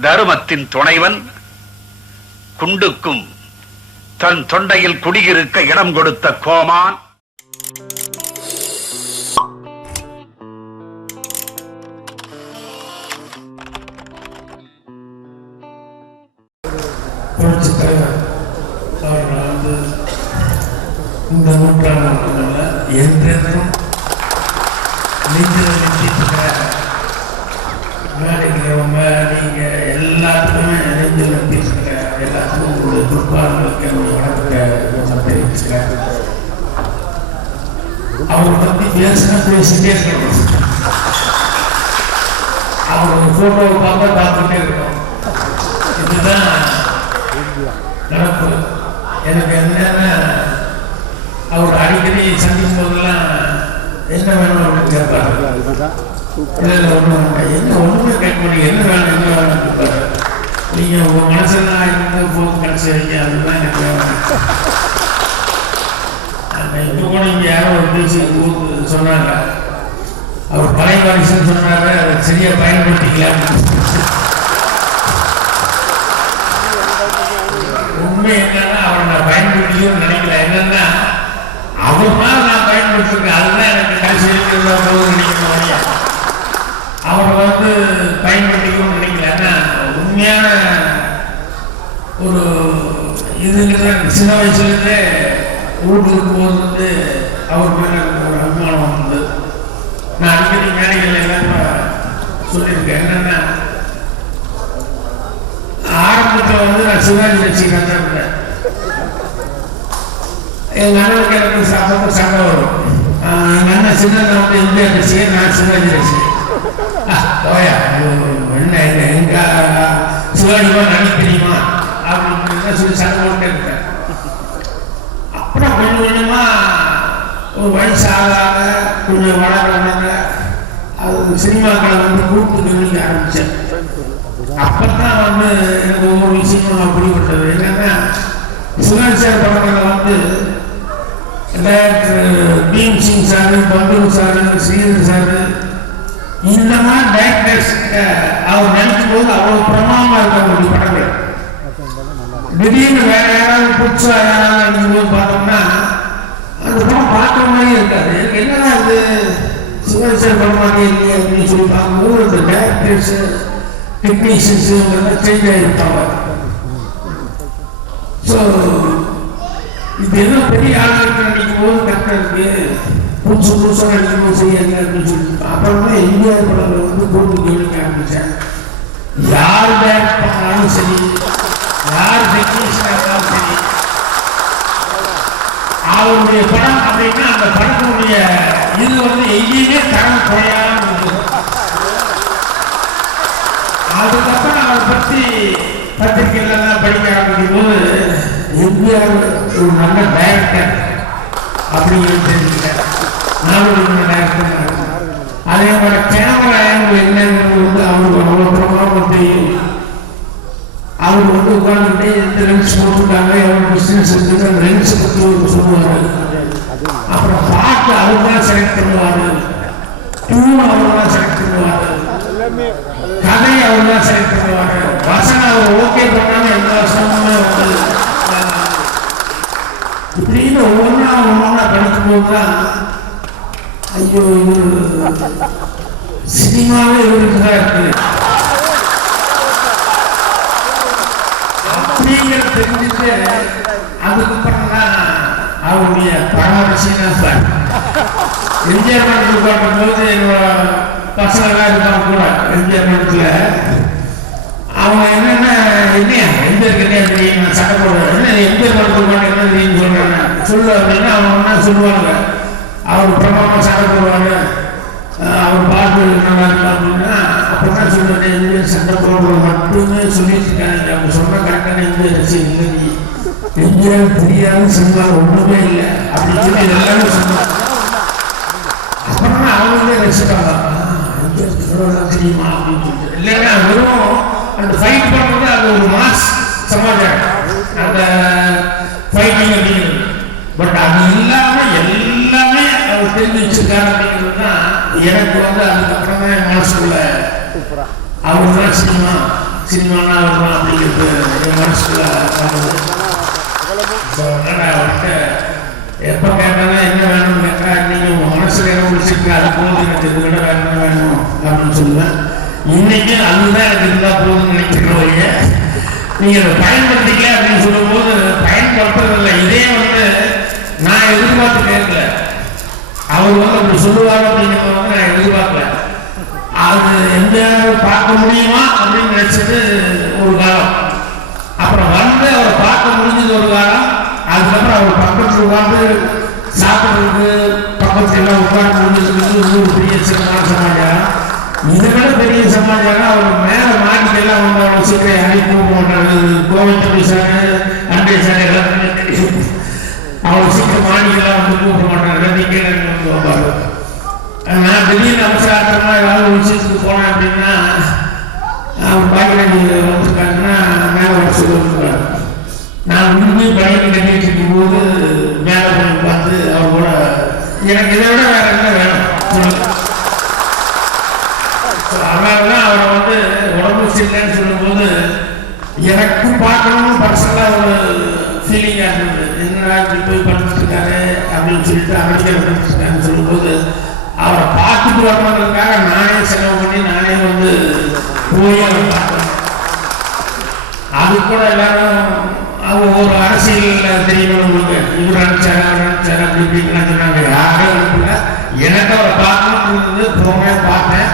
தருமத்தின் துணைவன் குண்டுக்கும் தன் தொண்டையில் குடியிருக்க இடம் கொடுத்த கோமான். புரட்சி தலைவர் அவர்கள் வந்து இந்த நூற்றாண்டு என்றென்றும் மேடைக்கிறவங்க நீங்க எல்லாத்துக்குமே நிறைந்து நிறுத்திட்டு எல்லாத்துக்கும் உங்களுடைய துர்பார்களுக்கு என்னுடைய வணக்கத்தை நான் தெரிவிச்சுக்கிறேன் அவரை பத்தி பேசினா பேசிட்டே இருக்கணும் அவருடைய போட்டோவை பார்த்தா பார்த்துட்டே இருக்கணும் இதுதான் நடப்பு எனக்கு என்னென்ன அவர் அடிக்கடி சந்திக்கும் போதெல்லாம் என்ன வேணும் அப்படின்னு கேட்பாரு இல்லை இல்லை ஒன்றும் வேண்டாம் என்ன ஒன்றுமே கேட்க முடியும் என்ன வேணும் என்ன வேணும் கேட்பாரு நீங்கள் உங்கள் மனசெல்லாம் இருந்து போக்கு கடைசி அதுதான் எனக்கு வேணும் அந்த இப்போ கூட இங்கே யாரோ ஒரு பேசி சொன்னாங்க அவர் பழைய வாரிசுன்னு சொன்னாரு அதை சரியாக பயன்படுத்திக்கலாம் உண்மை என்னன்னா அவரை நான் பயன்படுத்தியும் நினைக்கல என்னன்னா அவர் நான் பயன்படுத்திருக்கேன் அதுதான் எனக்கு கடைசி வரைக்கும் போது நினைக்கணும் அவரை வந்து பயன்படுத்திக்கணும் நினைக்கல உண்மையான ஒரு இதுங்கிறது சின்ன வயசுலேருந்தே ஊருக்கு போது வந்து அவர் மேலே ஒரு அபிமானம் வந்தது. நான் அடிக்கடி மேடைகள் எல்லாம் சொல்லியிருக்கேன். என்னன்னா ஆரம்பத்தில் வந்து நான் சிவாஜி ரசிகன் தான் இருந்தேன் எங்கள் அண்ணனுக்கு எனக்கு சண்டை சண்டை வரும். நான் சின்ன வந்து இந்தியா ரசிகன் நான் சிவாஜி ரசிகன் போயா இது என்ன என்ன எங்க சிவாஜிமா நடிக்க தெரியுமா? அப்படின்னு சொல்லி சண்டை போட்டு இருப்பேன். அப்புறம் கொஞ்சம் கொஞ்சமா ஒரு வயசு கொஞ்சம் வளர வளர அது சினிமாக்களை வந்து கூப்பிட்டு கவனிக்க ஆரம்பிச்சேன். அப்பதான் வந்து எனக்கு ஒவ்வொரு விஷயமும் நான் பிடிபட்டது என்னன்னா சிவாஜி சார் படத்தில் வந்து director Bhim Singh sir Panthur sir Sridhar sir இந்த மாதிரி டைரக்டர்ஸ் அவர் நடிக்கும் போது அவ்வளவு பிரமாணமா இருக்க முடியும் படங்கள் திடீர்னு வேற யாராவது புதுசா யாராவது நடிக்கும் போது பார்த்தோம்னா அந்த படம் பார்க்குற மாதிரியே இருக்காது. எனக்கு அது இது படம் மாதிரி இல்லையே அப்படின்னு சொல்லி பார்க்கும்போது அந்த டேரக்டர்ஸ் டெக்னீஷியன்ஸ் இவங்கெல்லாம் சேஞ்ச் ஆகிருப்பாங்க ஸோ இது என்ன பெரிய ஆளுநருக்கு நடிக்கும் போது கரெக்டாக இருக்குது புதுசு புதுசாக நடிக்கும் போது அப்படின்னு சொல்லி அப்புறம் தான் எம்ஜிஆர் படங்களை வந்து போட்டு கவனிக்க ஆரம்பித்தேன் யார் பேட் பண்ணாலும் சரி யார் டெக்னீஷியனாக இருந்தாலும் சரி அவருடைய படம் அப்படின்னா அந்த படத்தினுடைய இது வந்து எங்கேயுமே தரம் குறையாம அதுக்கப்புறம் அவரை பற்றி பத்திரிகைலாம் படிக்க ஆரம்பிக்கும் போது எம்ஜிஆர் ஒரு நல்ல டைரக்டர் அப்படிங்கிறது தெரிஞ்சுக்கிட்டேன் நானும் ஒரு நல்ல அதே மாதிரி கேமரா ஆங்கிள் என்னங்கிறது வந்து அவருக்கு அவ்வளோ பிரமாணமாக தெரியும் அவர் வந்து உட்கார்ந்துட்டு எந்த லென்ஸ் போட்டிருக்காங்க எவ்வளோ பிஸ்னஸ் இருக்குது அந்த லென்ஸ் பற்றி ஒரு சொல்லுவார். அப்புறம் பாட்டு அவர் தான் செலக்ட் பண்ணுவார். டியூன் அவர் தான் செலக்ட் பண்ணுவார். கதை அவர் தான் செலக்ட் பண்ணுவார். வசனம் அவர் ஓகே பண்ணாலும் எந்த வசனமுமே வந்து இப்படின்னு ஒவ்வொன்றா ஒவ்வொன்றா படிக்கும்போது தான் ஐயோ சினிமாவே இவருக்கு தான் இருக்குது தெரிஞ்சுட்டு அதுக்கப்புறம் தான் அவருடைய பராமரிசைனா சார். எம்ஜிஆர் மண்டலத்தில் பார்க்கும்போது என்னோட இருப்பாங்க கூட. எம்ஜிஆர் மண்டலத்தில் அவங்க என்னென்ன இல்லையா எந்த கிடையாது தெரியும்? நான் சண்டை போடுவேன் என்ன எம்ஜிஆர் மண்டலத்தில் என்ன தெரியும்? சொல்கிறாங்க சொல்லு அப்படின்னா அவங்க என்ன சொல்லுவாங்க? அவர் பிரமாணமாக சண்டை போடுவாங்க அவர் பார்த்து நல்லா இருக்கும் அப்படின்னா அப்போ தான் சொல்லுவேன் எம்ஜிஆர் சண்டை போடுறது மட்டுமே சொல்லிட்டு இருக்காங்க அவங்க சொன்ன கரெக்டான எம்ஜிஆர் ரசிகர் இல்லை நீ எம்ஜிஆர் சொன்னார் சினிமா ஒன்றுமே இல்லை. அப்படின்னு சொல்லி எல்லாரும் சொன்னாங்க. அப்புறம் அவங்களே ரசிப்பாங்க. தெரியுமா அப்படின்னு சொல்லிட்டு. இல்லைன்னா வெறும் அந்த ஃபைட் பண்ணுறது அது ஒரு மாஸ் சமாச்சாரம். அந்த ஃபைட்டிங் அப்படிங்கிறது. பட் அது இல்லாமல் எல்லாமே தெரிஞ்சு வச்சிருக்காரு அப்படிங்கிறது தான் எனக்கு வந்து அதுக்கப்புறம் தான் என் மனசுக்குள்ள அவர் தான் சினிமா சினிமானா அவர் தான் அப்படிங்கிறது என் மனசுக்குள்ள அவர்கிட்ட எப்போ கேட்டாலும் என்ன வேணும்னு கேட்டா நீங்கள் உங்கள் மனசில் என்ன முடிச்சிருக்கு அது போதும் எனக்கு இது விட என்ன வேணும் அப்படின்னு சொல்லுவேன். இன்னைக்கு அதுதான் எனக்கு இருந்தால் போதும்னு நினைக்கிறோம் வழிய நீங்கள் அதை பயன்படுத்திக்கல அப்படின்னு சொல்லும்போது பயன்படுத்துறதில்ல. இதே வந்து நான் எதிர்பார்த்து கேட்கல. அவர் வந்து அப்படி சொல்லுவார் அப்படிங்கிறத வந்து நான் எதிர்பார்க்கல. அது எந்த பார்க்க முடியுமா அப்படின்னு நினைச்சது ஒரு காலம். அப்புறம் வந்து அவரை பார்க்க முடிஞ்சது ஒரு காலம். அதுக்கப்புறம் அவர் பக்கத்தில் உட்காந்து சாப்பிட்றதுக்கு பக்கத்துல எல்லாம் உட்காந்து முடிஞ்சது ஒரு பெரிய சிறப்பான சமாச்சாரம். இதை விட பெரிய சமாச்சாரம் அவர் மேலே மாட்டிக்கெல்லாம் வந்து அவ்வளோ சீக்கிரம் யாரையும் போக மாட்டாரு கோவிந்த சார் அண்டே சார் எல்லாருமே தெரியும் அவர் சீக்கிரம் மாடிக்கெல்லாம் வந்து கூப்பிட மாட்டாங்க நீங்க வந்து வைப்பாரு நான் திடீர்னு அவசரமா ஏதாவது ஒரு விஷயத்துக்கு போனேன் அப்படின்னா அவர் பாய்க்கலாஜி வந்துருக்காங்கன்னா மேலே வர சொல்லுவாங்க நான் உண்மை பையன் கட்டிட்டு இருக்கும்போது மேலே போய் உட்காந்து அவர் கூட எனக்கு இதை விட வேற என்ன வேணும்? அதனால தான் அவரை வந்து உடம்பு சரியில்லைன்னு சொல்லும்போது எனக்கு பார்க்கணும்னு பர்சனலாக ஒரு ஃபீலிங்காக இருந்தது. என்னடா இப்படி போய் படிச்சுட்டு இருக்காரு அப்படின்னு சொல்லிட்டு அமைச்சர் படிச்சுட்டு இருக்காருன்னு சொல்லும்போது அவரை பார்த்துட்டு வரணுங்கிறதுக்காக நானே செலவு பண்ணி நானே வந்து போய் அதை பார்த்தேன் அது கூட எல்லாரும் அவங்க ஒரு அரசியல் தெரியணும் உங்களுக்கு? இவர் அனுப்பிச்சாரு அவர் அனுப்பிச்சாரு அப்படி இப்படின்னு சொன்னாங்க. யாரும் அனுப்பல எனக்கு அவரை பார்க்கணும்னு இருந்தது போனேன் பார்த்தேன்.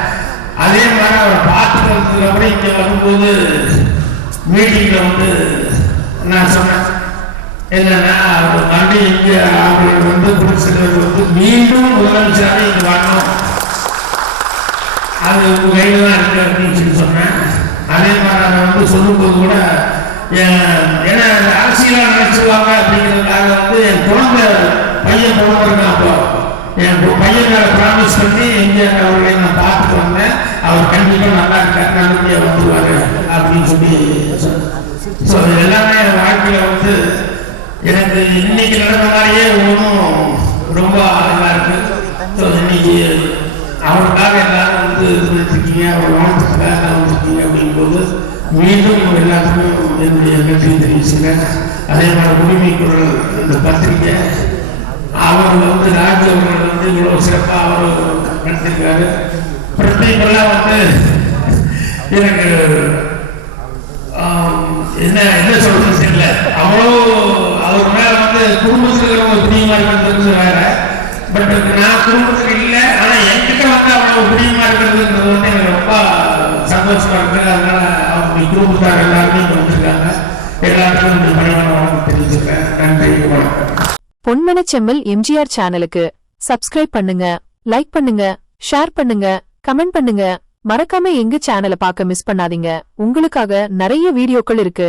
அதே மாதிரி அவரை பார்த்துட்டு வந்ததுக்கு இங்கே வரும்போது மீட்டிங்கில் வந்து நான் சொன்னேன். என்னன்னா அவர் மண்டி இங்கே அவர்கள் வந்து குடிசைகள் வந்து மீண்டும் முதலமைச்சராக இங்கே வரணும். அது உங்க கையில் தான் இருக்கு அப்படின்னு சொல்லி சொன்னேன். அதே மாதிரி அதை வந்து சொல்லும்போது கூட ஏன்னா அரசியலாக நினைச்சிருவாங்க அப்படிங்கிறதுக்காக வந்து என் குழந்தை பையன் பொண்ணு அப்போ. என் பையன் மேலே ப்ராமிஸ் பண்ணி எம்ஜிஆர் அவர்களை நான் பார்த்துட்டு வந்தேன். அவர் கண்டிப்பாக நல்லா இருக்கார் நல்லபடியாக வந்துருவாரு அப்படின்னு சொல்லி ஸோ எல்லாமே என் வாழ்க்கையில் வந்து எனக்கு இன்னைக்கு நடந்த மாதிரியே ஒன்றும் ரொம்ப நல்லா இருக்கு. ஸோ இன்னைக்கு அவருக்காக எல்லாரும் வந்து இது பண்ணிட்டு இருக்கீங்க அவர் வாழ்த்துக்காக வந்துருக்கீங்க அப்படிங்கும்போது மீண்டும் எல்லாத்துக்கும் என்னுடைய நன்றியை தெரிவிச்சுங்க அதே மாதிரி உரிமை குரல் இந்த பத்திரிக்கை. அவர் வந்து ராஜ் அவர்கள் வந்து இவ்வளோ சிறப்பாக அவர் நடத்திருக்காரு. பிரத்யேகெல்லாம் வந்து எனக்கு என்ன என்ன சொல்றது தெரியல. அவ்வளோ அவர் மேல வந்து குடும்பத்தில் இருக்கிறவங்க பிரியமா இருக்கிறது வேற. பட் நான் குடும்பத்தில் இல்லை ஆனால் என்கிட்ட வந்து அவ்வளோ பிரியமா இருக்கிறதுன்றது வந்து எனக்கு ரொம்ப சந்தோஷமா இருக்கு அதனால அவங்க குடும்பத்தார் எல்லாருமே இங்க வந்திருக்காங்க எல்லாருக்கும் இந்த பணியான வணக்கம் நன்றி வணக்கம் பொன்மனச்செம்மல் எம்ஜிஆர் சேனலுக்கு சப்ஸ்கிரைப் பண்ணுங்க லைக் பண்ணுங்க ஷேர் பண்ணுங்க கமெண்ட் பண்ணுங்க. மறக்காம எங்க சேனலை பார்க்க மிஸ் பண்ணாதீங்க. உங்களுக்காக நிறைய வீடியோக்கள் இருக்கு.